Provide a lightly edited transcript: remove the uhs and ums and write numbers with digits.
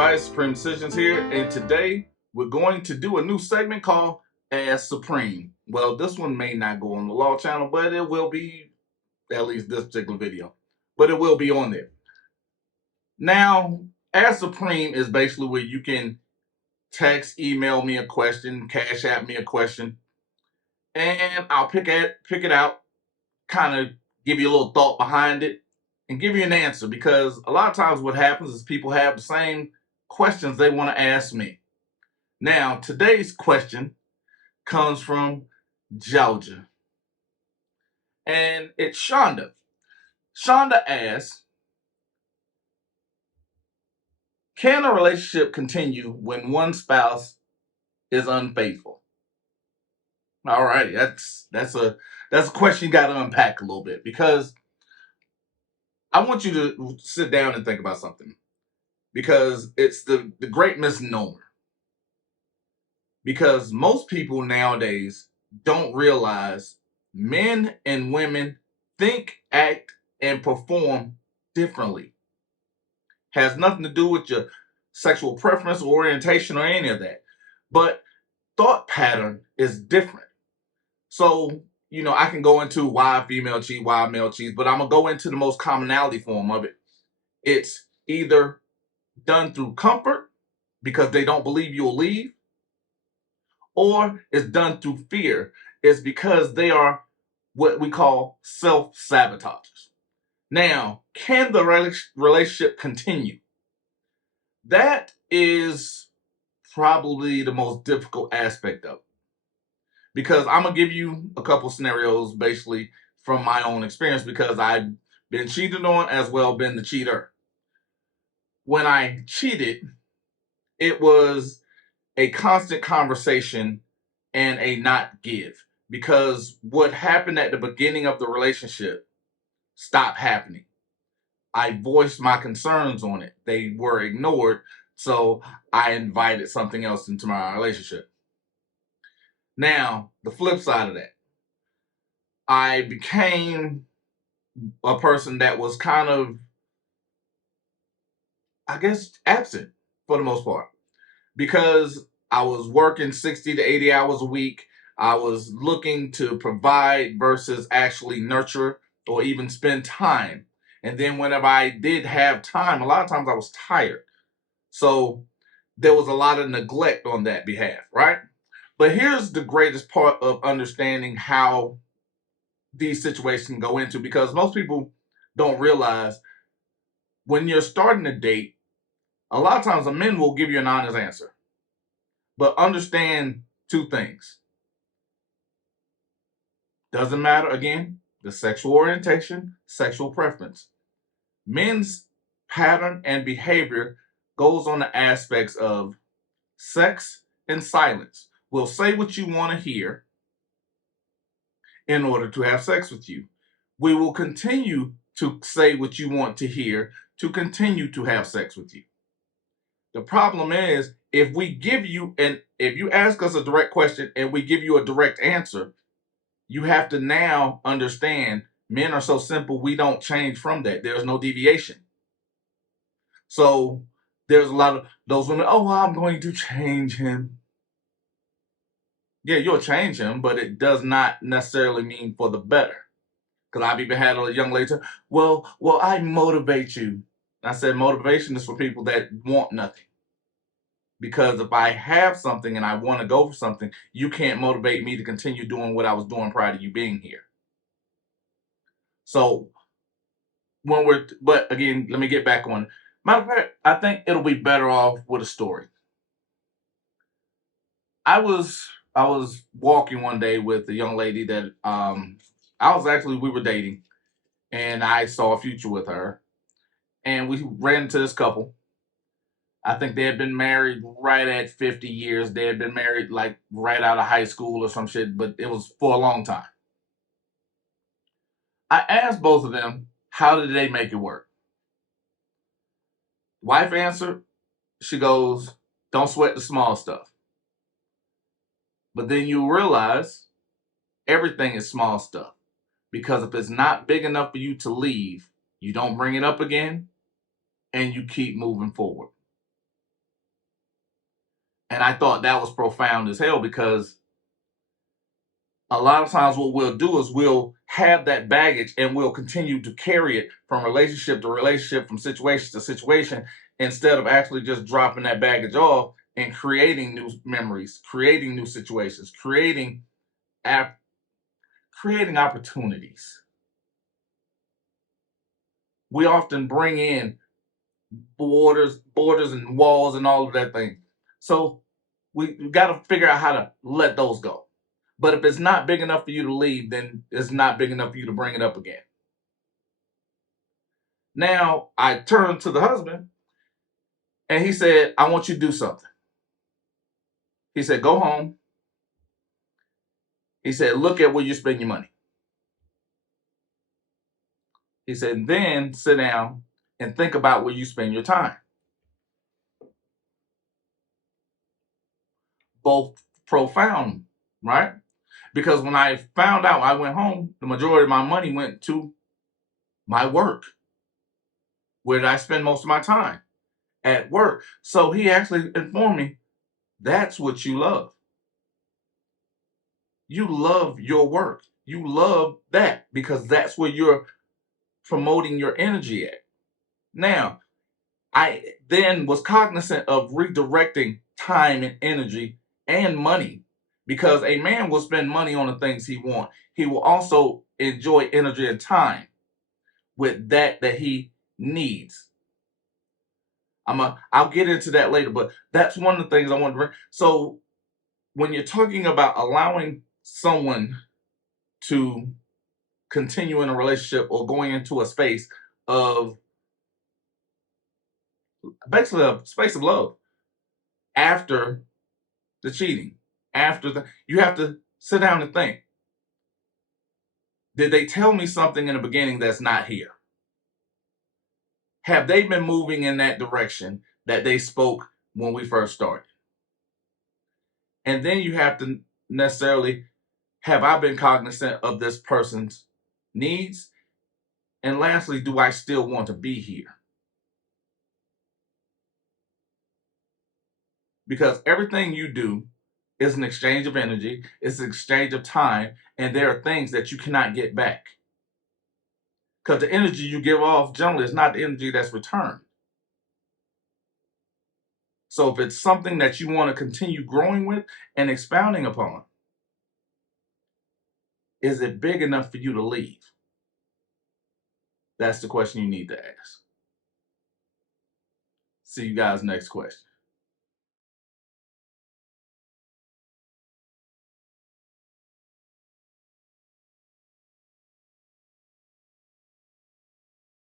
everybody, Supreme Decisions here, and today we're going to do a new segment called Ask Supreme. Well, this one may not go on the Law Channel, but it will be, at least this particular video, but it will be on there. Now, Ask Supreme is basically where you can text, email me a question, cash app me a question, and I'll pick it out, kind of give you a little thought behind it, and give you an answer. Because a lot of times what happens is people have the same questions they want to ask me. Now, today's question comes from Georgia, and it's Shonda. Shonda asks, can a relationship continue when one spouse is unfaithful? All right, that's a question you got to unpack a little bit, because I want you to sit down and think about something, because it's the great misnomer. Because most people nowadays don't realize men and women think, act, and perform differently. Has nothing to do with your sexual preference or orientation or any of that. But thought pattern is different. So, I can go into why female cheat, why male cheats, but I'm going to go into the most commonality form of it. It's either done through comfort because they don't believe you'll leave, or it's done through fear. It's because they are what we call self-sabotagers. Now, can the relationship continue? That is probably the most difficult aspect of it. Because I'm going to give you a couple scenarios basically from my own experience, because I've been cheated on as well, been the cheater. When I cheated, it was a constant conversation and a not give, because what happened at the beginning of the relationship stopped happening. I voiced my concerns on it. They were ignored, so I invited something else into my relationship. Now, the flip side of that, I became a person that was kind of, I guess, absent for the most part, because I was working 60 to 80 hours a week. I was looking to provide versus actually nurture or even spend time. And then whenever I did have time, a lot of times I was tired. So there was a lot of neglect on that behalf, right? But here's the greatest part of understanding how these situations go into, because most people don't realize when you're starting a date, a lot of times the men will give you an honest answer. But understand two things. Doesn't matter, again, the sexual orientation, sexual preference. Men's pattern and behavior goes on the aspects of sex and silence. We'll say what you want to hear in order to have sex with you. We will continue to say what you want to hear to continue to have sex with you. The problem is, if you ask us a direct question and we give you a direct answer, you have to now understand men are so simple, we don't change from that. There's no deviation. So there's a lot of those women, oh, well, I'm going to change him. Yeah, you'll change him, but it does not necessarily mean for the better. Because I've even had a young lady say, well, I motivate you. I said motivation is for people that want nothing. Because if I have something and I want to go for something, you can't motivate me to continue doing what I was doing prior to you being here. So but again, let me get back on. Matter of fact, I think it'll be better off with a story. I was walking one day with a young lady that we were dating, and I saw a future with her, and we ran into this couple. I think they had been married right at 50 years. They had been married like right out of high school or some shit, but it was for a long time. I asked both of them, how did they make it work? Wife answered, she goes, don't sweat the small stuff. But then you realize everything is small stuff. Because if it's not big enough for you to leave, you don't bring it up again, and you keep moving forward. And I thought that was profound as hell, because a lot of times what we'll do is we'll have that baggage and we'll continue to carry it from relationship to relationship, from situation to situation, instead of actually just dropping that baggage off and creating new memories, creating new situations, creating opportunities. We often bring in borders and walls and all of that thing. So we got to figure out how to let those go. But if it's not big enough for you to leave, then it's not big enough for you to bring it up again. Now I turned to the husband and he said, I want you to do something. He said, go home. He said, look at where you spend your money. He said, then sit down and think about where you spend your time. Both profound, right? Because when I found out, I went home, the majority of my money went to my work. Where did I spend most of my time? At work. So he actually informed me, that's what you love. You love your work. You love that because that's where you're promoting your energy at. Now, I then was cognizant of redirecting time and energy and money, because a man will spend money on the things he wants. He will also enjoy energy and time with that he needs. I'll get into that later, but that's one of the things I want to bring. So when you're talking about allowing someone to continue in a relationship or going into a space of basically a space of love after the cheating, you have to sit down and think, did they tell me something in the beginning that's not here? Have they been moving in that direction that they spoke when we first started? And then you have to necessarily, have I been cognizant of this person's needs? And lastly, do I still want to be here? Because everything you do is an exchange of energy, it's an exchange of time, and there are things that you cannot get back. Because the energy you give off generally is not the energy that's returned. So if it's something that you want to continue growing with and expounding upon, is it big enough for you to leave? That's the question you need to ask. See you guys next question.